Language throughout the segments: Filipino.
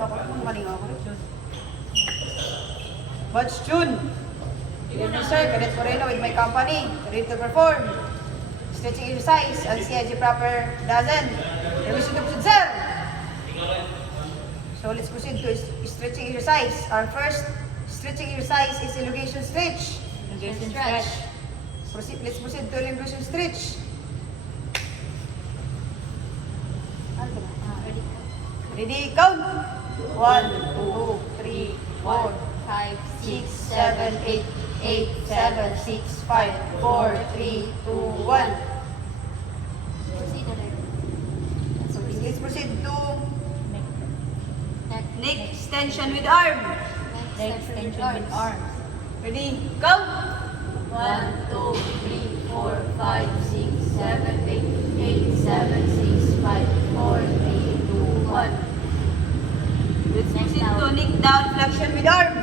Maling ako. Watch June. Dear sir, Cadet Moreno with my company. Ready to perform. Stretching exercise on CIG proper dozen. Revision to proceed, sir. So let's proceed to stretching exercise. Our first stretching exercise is elongation stretch. Elongation stretch. Let's proceed to elongation stretch. Ready, count. 1, 2, 3, 4, 5, 6, 7, 8, 8, 7, 6, 5, 4, 3, 2, 1. So let's proceed to neck extension with arm. Neck extension with arms. Ready, count. 1, 2, 3, 4, 5, 6, 7, 8, 8, 7, 6, 5, 4, 3, 2, 1. Let's proceed to neck down flexion with arm.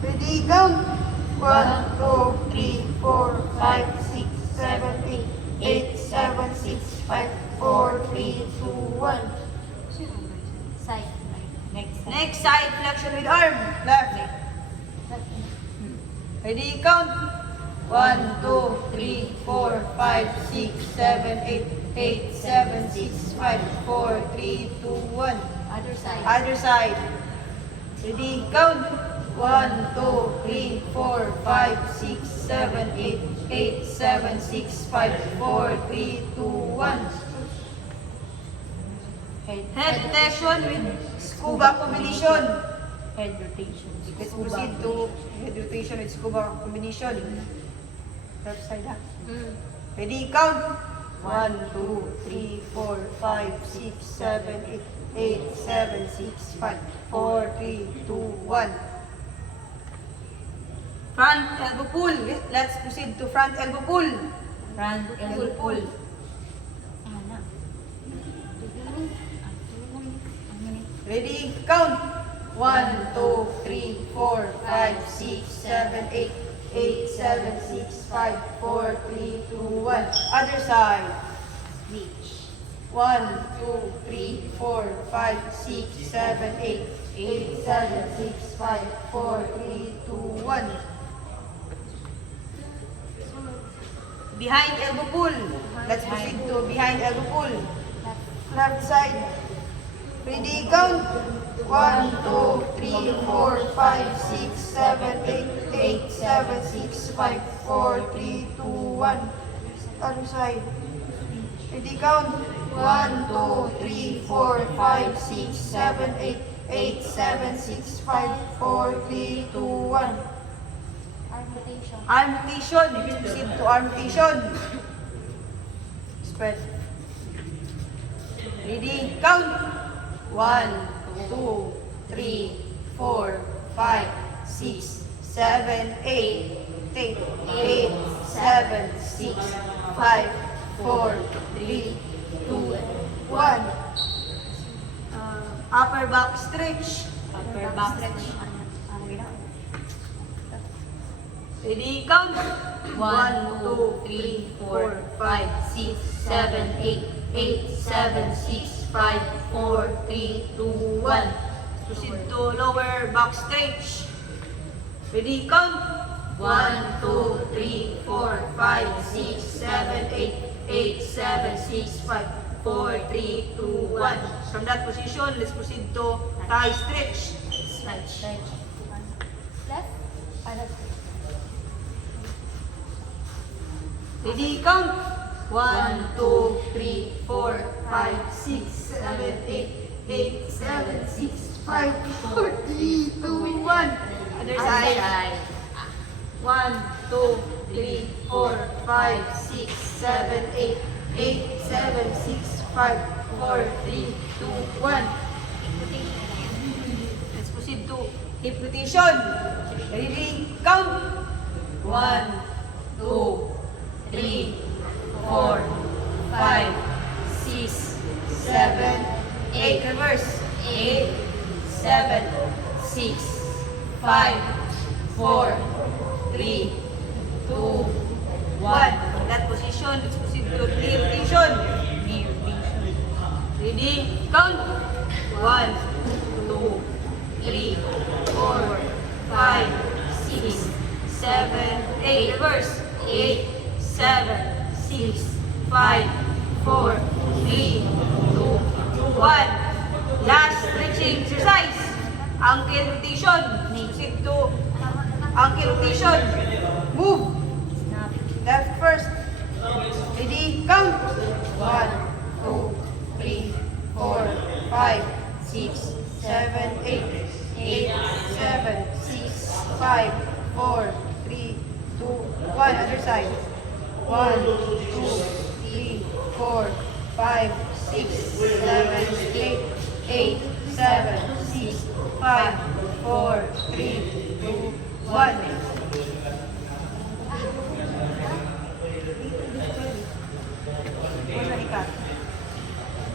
Ready, count. 1, 2, 3, 4, 5, 6, 7, 8, 8, 7, 6, 5, 4, 3, 2, 1. Side. Next side flexion with arm. Left. Ready, count. 1, 2, 3, 4, 5, 6, 7, 8, 8, 7, 6, 5, 4, 3, 2, 1. Other side. Other side. Ready, count. 1, 2, 3, 4, 5, 6, 7, 8, 8, 7, 6, 5, 4, 3, 2, 1. Head rotation with scuba combination. Head rotation. Let's proceed to head rotation with scuba combination. Left side, ha? Ready, count. 1, 2, 3, 4, 5, 6, 7, 8, 8, 7, 6, 5, 4, 3, 2, 1. Front elbow pull. Let's proceed to front elbow pull. Front elbow pull. Ready, count. 1, 2, 3, 4, 5, 6, 7, 8, 8, 7, 6, 5, 4, 3, 2, 1. Other side. Reach. 1, 2, 3, 4, 5, 6, 7, 8, 8, 7, 6, 5, 4, 3, 2, 1. Behind elbow pull. Let's proceed to behind elbow pull. Left side. Ready, count. 1, 2, 3, 4, 5, 6, 7, 8, 8, 7, 6, 5, 4, 3, 2, 1. Other side. Ready, count. 1, 2, 3, 4, 5, 6, 7, 8, 8, 7, 6, 5, 4, 3, 2, 1. Arm rotation. Arm rotation. You can proceed to arm rotation. Spread. Ready, count. 1, 2, 3, 4, 5, 6, 7, 8, 8, 8, 7, 6, 5, 4, 3, 2, 1. Upper back stretch. Upper back stretch. Ready, count. 1, 2, 3, 4, 5, 6, 7, 8, 8, 7, 6, 5, 4, 3, 2, 1. Proceed to lower back stretch. Ready, count. 1, 2, 3, 4, 5, 6, 7, 8, 8, 7, 6, 5, 4, 3, 2, 1. From that position, let's proceed to thigh stretch. Stretch. Left. Ready, count. 1, 2, 3, 4, 5, 6, 7, 8, 8, 7, 6, 5, 4, 3, 2, 1. Other side. 1, 2, 3, 4, 5, 6, 7, 8, 8, 7, 6, 5, 4, 3, 2, 1. Let's proceed to hip rotation. Ready, count. 1, 2, 3, 4, 5, 6, 7, 8. Reverse. 8, 7, 6, 5, 4, 3, 2, 1. From that position, let's proceed to knee rotation. Ready? Count. 5, 4, 3, 2, 1. Last stretching exercise. Ankle rotation. Proceed to ankle rotation. Move. Left first. Ready, count. 1, 2, 3, 4, 5, 6, 7, 8. 8, 7, 6, 5, 4, 3, 2, 1. Other side. 1, 2, 3, 4, 5, 6, 7, 8. 8, 7, 6, 5, 4, 3, 2, 1.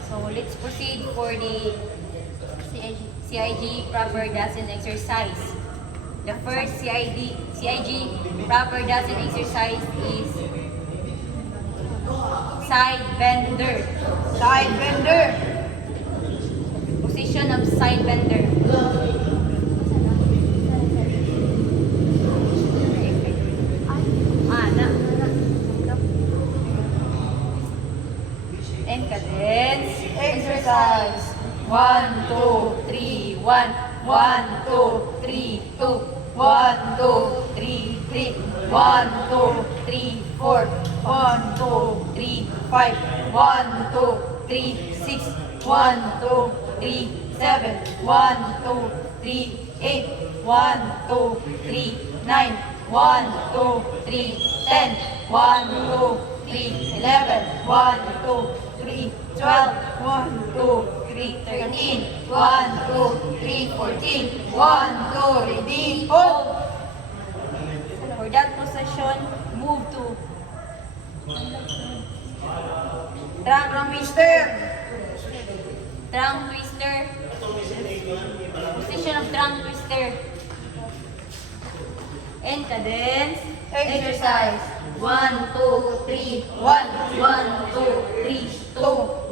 So let's proceed for the CIG proper dozen exercise. The first CIG proper dozen exercise is side bender. Side bender. Position of side bender. And cadence. Exercise. 1, 2, 3, 1. 1, 2, 3, 2. 1, 2, 3, 3. 1, 2, 3, 4. 1, 2, 3, 5. 1, 2, 3, 6. 1, 2, 3, 7. 1, 2, 3, 8. 1, 2, 3, 9. 1, 2, 3, 10. 1, 2, 3, 11. 1, 2, 3, 12. 1, 2, 3, 13. 1, 2, 3, 14. 1, 2, ready, hold. For that position, move to trunk twister. Trunk twister. Position of trunk twister. And cadence. Exercise. 1, 2, 3, 1. 1, 2, 3, 2.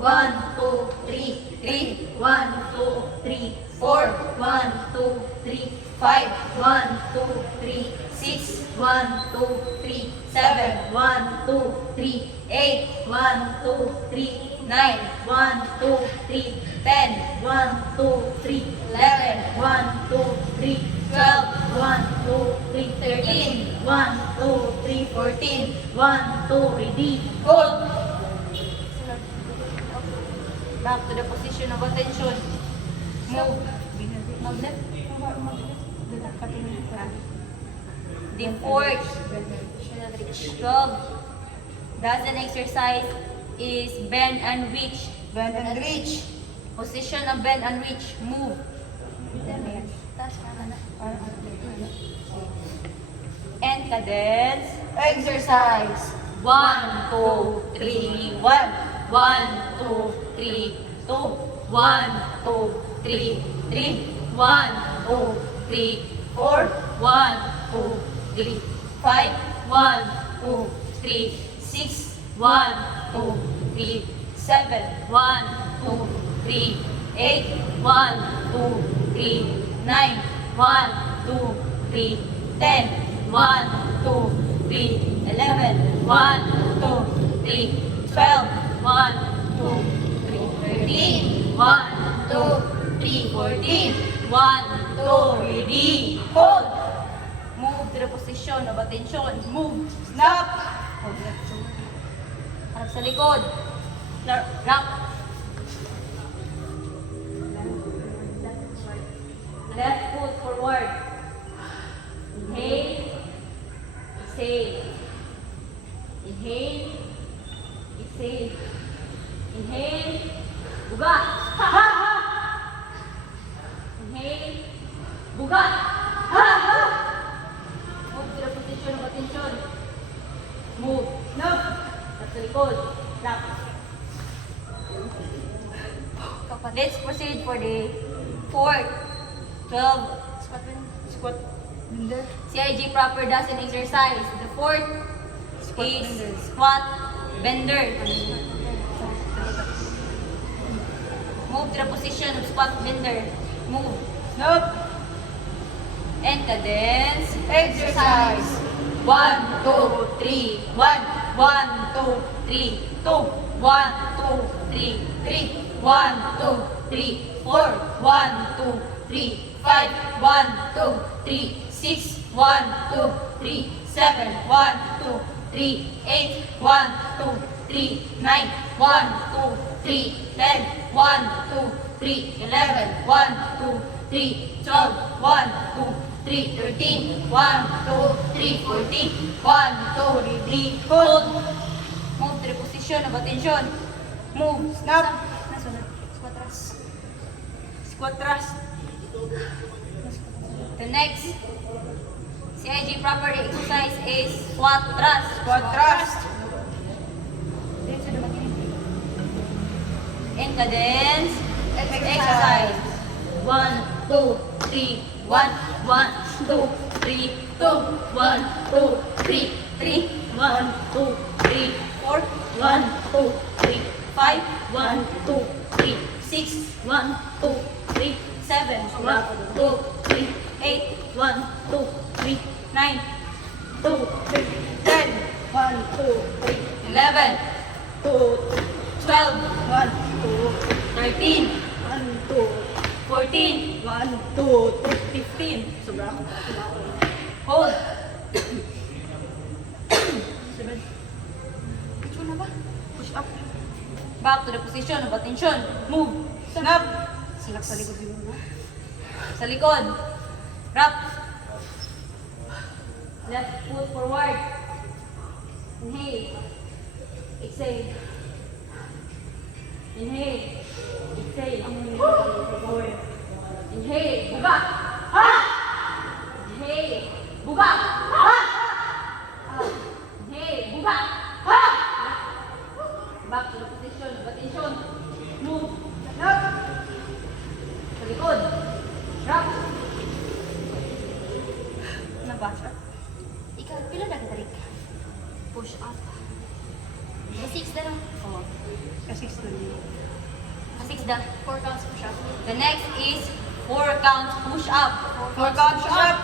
1, 2, 3, 3. 1, 2, 3, 4. 1, 2, 3, 5. 1, 2, 3, 6. 1, 2, 3, 7. 1, 2, 3, 8. 1, 2, 3, 9. 1, 2, 3, 10. 1, 2, 3, 11. 1, 2, 3, 12. 1, 2, 3, 13. 1, 2, 3, 14. 1, 2, ready, hold. Back to the position of attention. Move. Mag-left. The fourth 12 dozen exercise is bend and reach. Bend and reach. Position of bend and reach. Move. And cadence. Exercise. 1, 2, 3, 1. 1, 2, 3, 2. 1, 2, 3, 3. 1, 2, 3, 4. 1, 2, 3, 5. 1, 2, 3, 6. 1, 2, 3, 7. 1, 2, 3, 8. 1, 2, 3, 9. 1, 2, 3, 10. 1, 2, 3, 11. 1, 2, 3, 12. 1, 2, 3, 13. 1, 2, 3, 14. 1, 2, ready, hold. Move to the position of attention. Move. Snap. Harap sa likod. Rock. Left foot forward. Inhale. Exhale. Inhale. Exhale. Inhale. Buga. Ha ha ha. Inhale. Buga. Ha ha. Move to the position of attention. Move. Snap. At sa likod. Snap. Let's proceed for the fourth 12 Squat. Bender. CIG proper dozen exercise. The fourth Squat is bender. squat bender. Move to the position of squat bender. Move. Snap. And cadence. Exercise. 1, 2, 3, 1. 1, 2, 3, 2, 1, 2, 3, 3, 1, 2, 3, 4, 1, 2, 3, 5, 1, 2, 3, 6, 1, 2, 3, 7, 1, 2, 3, 8, 1, 2, 3, 9, 1, 2, 3, 10, 1, 2, 3, 11, 1, 2, 3, 12, 1, 2, 3, 13, 1, 2, 3, 14, 1, 2, 3, hold. Move to the position of attention. Move. Snap. Nasunod. Squat thrust. Squat thrust. The next CIG property exercise is squat thrust. Squat thrust. In cadence Exercise. 1, 2, 3, 1, 1, 2, 3, 2, 1, 2, 3, 3, 1, 2, 3, 4, 1, 2, 3, 5, 1, 2, 3, 6, 1, 2, 3, 7, 1, 2, 3, 8, 1, 2, 3, 9, 2, 3, 10, 1, 2, 3, 11, 2, 12, 1, 2, 13, 1, 2, 14, 1, 2, 3. 15. Sobra ako. Hold. Ito na ba? Push up. Back to the position of attention. Move. Snap. Silak sa likod yun na. Sa likod. Wrap. Left foot forward. Inhale. Exhale. Inhale. Exhale. Inhale. Buga. Ha! Inhale. Buga. Ha! Inhale. Buga. Ha! Back to the position of attention. Move. Snap. Sa likod. Wrap. Nabasa. Ikaw, pila na katarik? Push up. Ka-6 na lang. Oh. Kasi ito niyo. Ka-6 na. 4 counts push up. The next is 4 count push up. 4 count push up.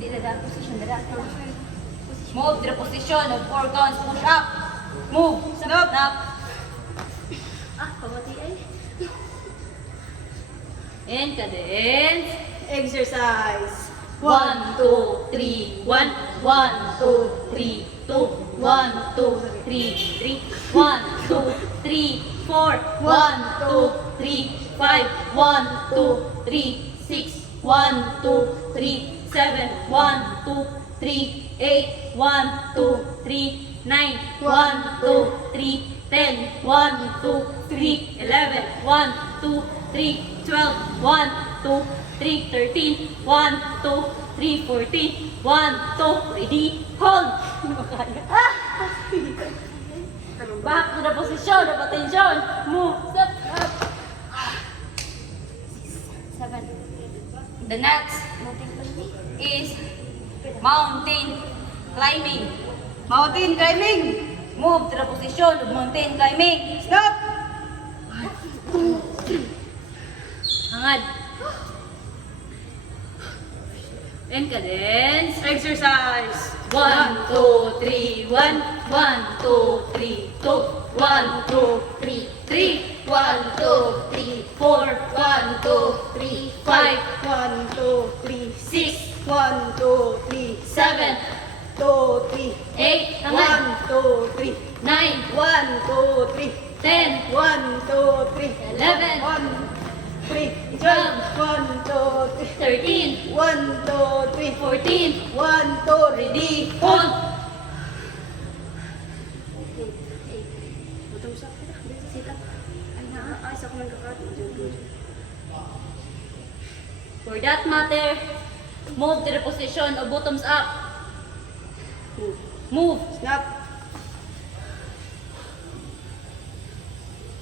Di na daan position, na daan. Move to the position of 4 counts push up. Move. Snap. Snap. Ah, pamati ay. And cadence. Exercise. 1, 2, 3, 1, 1, 2, 3, 2, 1, 2, 3, 3, 1, 2, 3, 4, 1, 2, 3, 5, 1, 2, 3, 6, 1, 2, 3, 7, 1, 2, 3, 8, 1, 2, 3, 9, 1, 2, 3, 10, 1, 2, 3, 11, 1, 2, 3, 12, 1, 2, 3, 13, 1, 2, 3, 14, 1, 2, ready, hold. Back to the position of attention. Move. Step up. 7. The next Mountain climbing. is mountain climbing. Mountain climbing. Move to the position of mountain climbing. Snap. Hangad. And cadence. Exercise. 1, 2, 3, 1, 1, 2, 3, 2, 1, 2, 3, 3, 1, 2, 3, 4, 1, 2, 3, 5, 1, 2, 3, 6, 1, 2, 3, 7, 2, 3, 8, hangad. 1, 2, 3, 9, 1, 2, 3, 10, 1, 2, 3, 11, 1, 3, 12, 1, 2, 3, 13, 1, 2, 3, 14, 1, 2, ready, hold. Sit up. Ay, naaayos ako nagkakat. For that matter, move to the position of bottoms up. Move. Snap.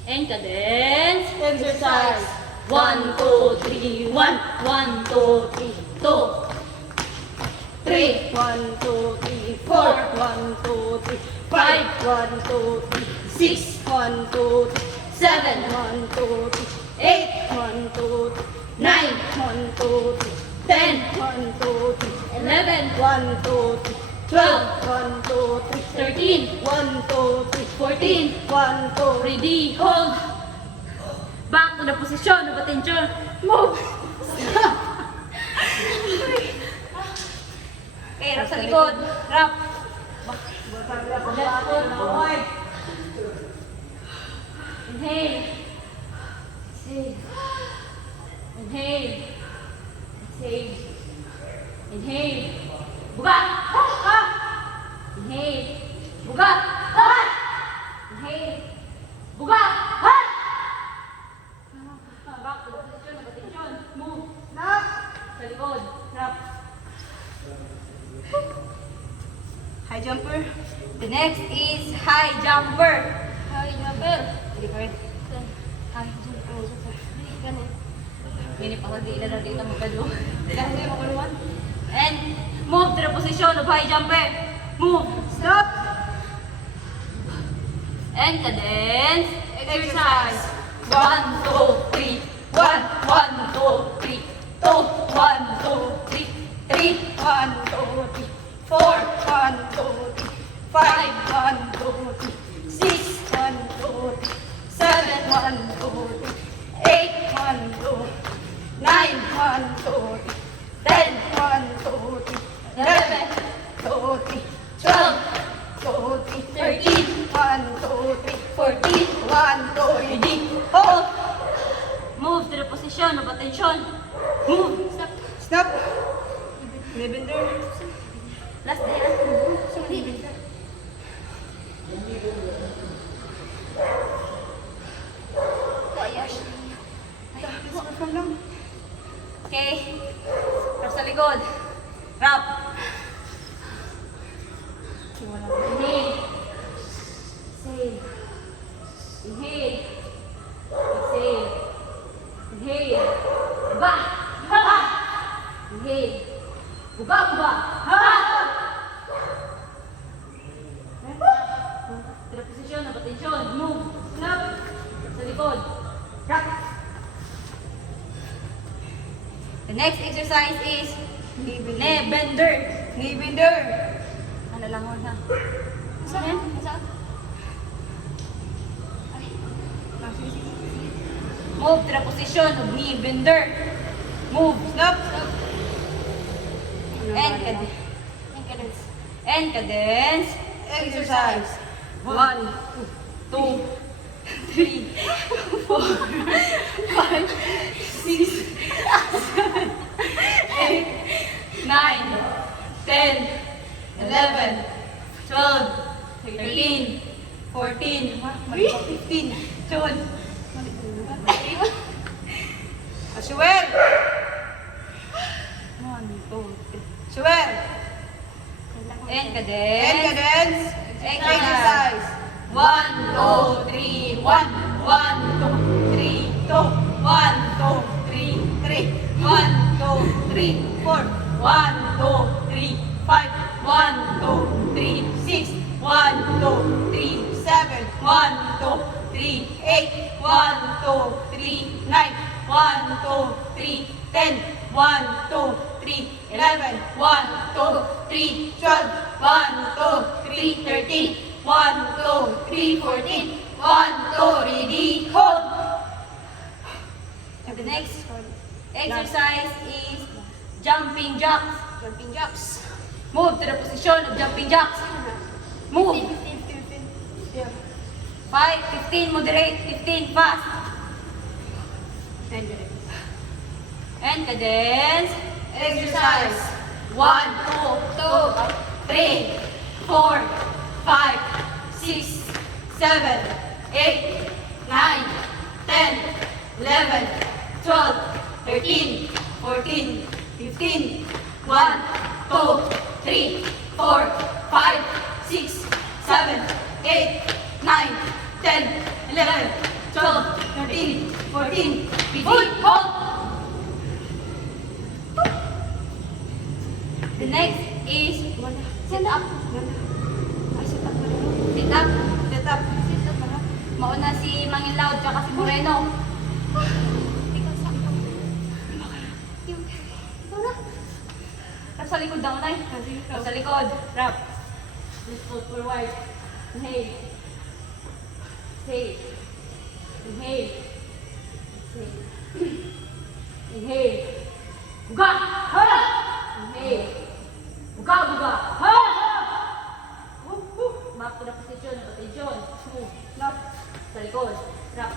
And cadence. Exercise. 1, 2, 3, 1, 1, 2, 3, 2, 3, 1, 2, 3, 4, 1, 2, 3, 5, 1, 2, 3, 6, 1, 2, 3, 7, 1, 2, 3, 8, 1, 2, 3, 9, 1, 2, 3, 10, 1, 2, 3, 11, 1, 2, 3, 12. 1, 2, 3. 13, 1, 2, 3. 14, 1, 2, 3. ready, hold. Back to the position of attention. Move. Okay, wrap sa likod. Wrap. Left foot forward. Inhale. Exhale. Inhale. Exhale. Inhale. Buka. Inhale. Buka. Inhale. Buka. Back to the position of attention. Move. Snap. Sa likod. Wrap. High jumper. The next is high jumper. High jumper. Record. High jumper. Ganun. Ini pa hindi na natin ang magkalo. Kasi makuluan. And move to the position of high jumper. Move. Stop. And cadence. Exercise. 1, 2, 3. 1, 1, 2, 3. 2, 1, 2, 3. 3, 1, 2, 3. 4, 1, 2, 3. 5, 1, 2, 3. 6, 1, 2, 3. 7, 1, 2, 3. 8, 1, 2, 9, 1, 2, 3. 10, 1, 2, 3. 11, 2, 3. 12, 2, 3. 13, 1, 2, 3. 14. 1, 2, 3. Ready? Hold. Move to the position of attention. Move. Stop. Snap. Lavender. Last day. From lang. Okay. Wrap sa likod. Wrap. Inhale. Exhale. Inhale. Exhale. Inhale. Buga. Buga. Inhale. Buga, buga. To the position of attention. Move. Snap. Sa likod. Wrap. The next exercise is knee bender. Knee bender. Ano lang mo na? Saan? Saan? Move to the position of knee bender. Move. Snap. And cadence. Yung cadence. And cadence. Exercise. 1, 2, 3, 4, 5, 6, 7, 8, 9, 10, 11, 12, 13, 14, 15, 12. Swear. 1, 2, 3. Swear. And And cadence. cadence. Exercise. 1, 2, 3, 1, 1, 2, 3, 2, 1, 2, 3, 3, 1, 2, 3, 4, 1, 2, 3, 5, 1, 2, 3, 6, 1, 2, 3, 7, 1, 2, 3, 8, 1, 2, 3, 9, 1, 2, 3, 10, 1, 2, 3, 11, 1, 2, 3, 12, 1, 2, 3, 13, 1, 2, 3, 14, 1, 2, ready, hold. And the next exercise is jumping jacks. Jumping jacks. Move to the position of jumping jacks. Move. 15. Yeah. 5, 15, moderate, 15, fast. And cadence. And cadence. Exercise. 1, 2, 3, 4, 5, 6, 7, 8, 9, 10, 11, 12, 13, 14, 15, 1, 2, 3, 4, 5, 6, 7, 8, 9, 10, 11, 12, 13, 14, 15, hold. The next is sit up. Sit up. Sit up. Sit up. Mauna si Manginlaw tsaka si Moreno. Ikaw sa akin. Ikaw na. Tapos sa likod daw, Nay. Sa likod. Drop. Let's go forward. Inhale. Exhale. Inhale. Exhale. Inhale. Buga! Ha! Inhale. Buga, buga! Ha! Back to the position. Attention. Move. Drop. Sa likod. Drop.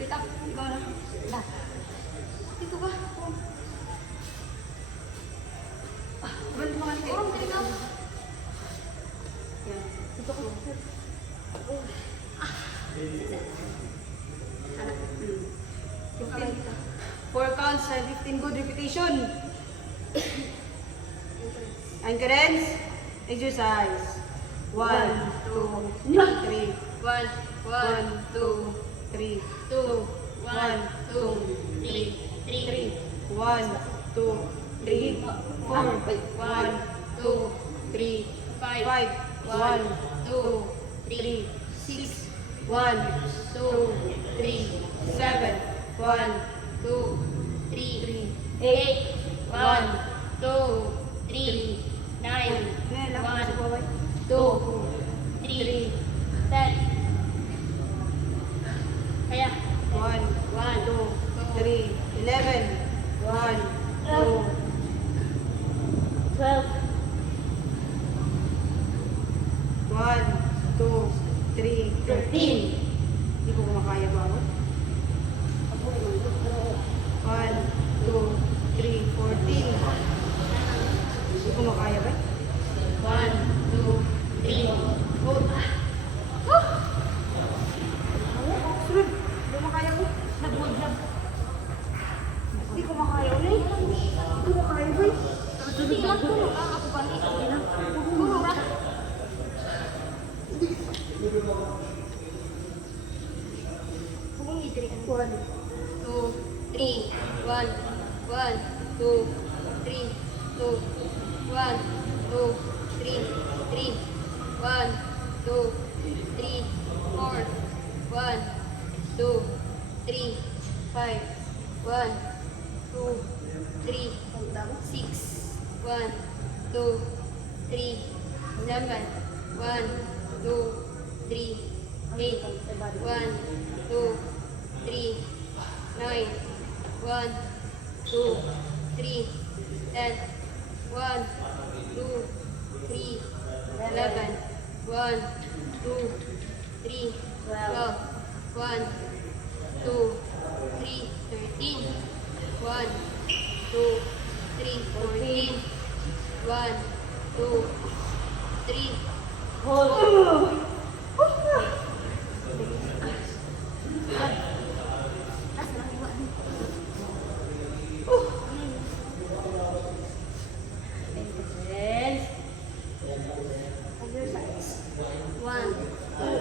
Sit up. Ikaw na. Da. Dito ka. Balik mo kasi. Kurang dito ka. Yan. Dito ka. Four counts and 15 good repetition. Endurance. Exercise. 1, 2, 3. 1, 1, 2, 3. 2, 1, 2, 3, 3. 1, 2, 3, 4. 1, 2, 3, 5. 1, 2, 3, 6. 1, 2, 3, 7. 1, 2, 3, 8. 1, 2, 3, 9, 1, 2, 3, 10. Kaya. 1, 2, 3, 11. 1, 2, 12. 1, 2, 3, 13. Hindi ko kumakaya ba ako? 1, 2, 3, 14. Hindi ko makaya ba? 1, 2, 3. Sunod. Hindi ko makaya ko. Hindi ko makaya ulit. Hindi ko makaya ba? Sige, magtulog ka. Ako pa rin. Tulog ka. Huwag idri. 1, 2, 3, 1, 1, 2, 3, 2, 1, 2, 3, 3, 1, 2, 3, 4, 1, 2, 3, 5, 1, 2, 3, 6, 1, 2, 3, 7, 1, 2, 3, 8, 1, 2, 3, 9, 1, 2, 3, 10, 1, 2, 3, 11, 1, 2, 3, 12, 1, 2, 3, 13, 1, 2, 3, 14, 1, 2, 3, hold. Asa lang iwan. Yes. Exercise. 1, 2,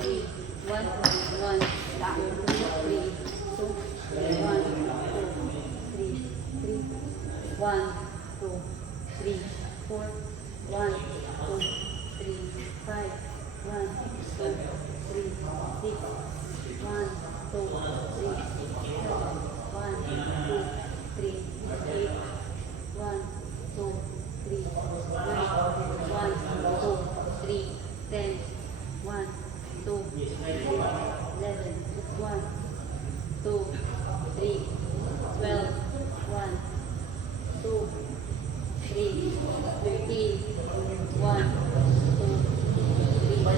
3, 1, 1, 2, 3, 2, 1, 2, 3, 3, 1, 2, 3, 4, 1, 2, 3, 5, 1, 2, 3, 6, 1, 2, 3, 7, 1, 2, 3, 8, 1, 2, 3, 9, 1, 2, 3, 10, 1, 2, 3, 11, 1, 2, 3, 12, 1, 2, 3, 13, 1, 2, 3,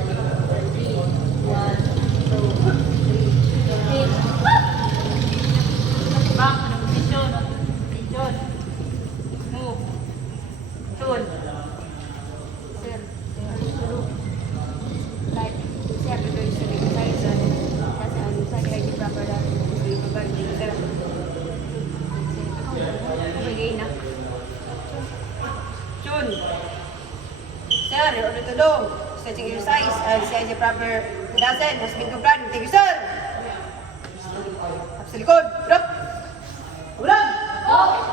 13, 1, 2, 3, 14. Back to the position. Position. Move. Tune. Sir, like, sir, ito yung sa exercise. Kasi ano, sa kaya di proper na. Dito ba, dito sir. Kumagay na. Chun. Sir, ulit to do. Stretching exercise. Siya di proper. Dasen, mas bingo plan. Thank you, sir. Up sa likod. Drop. Ulang. Go.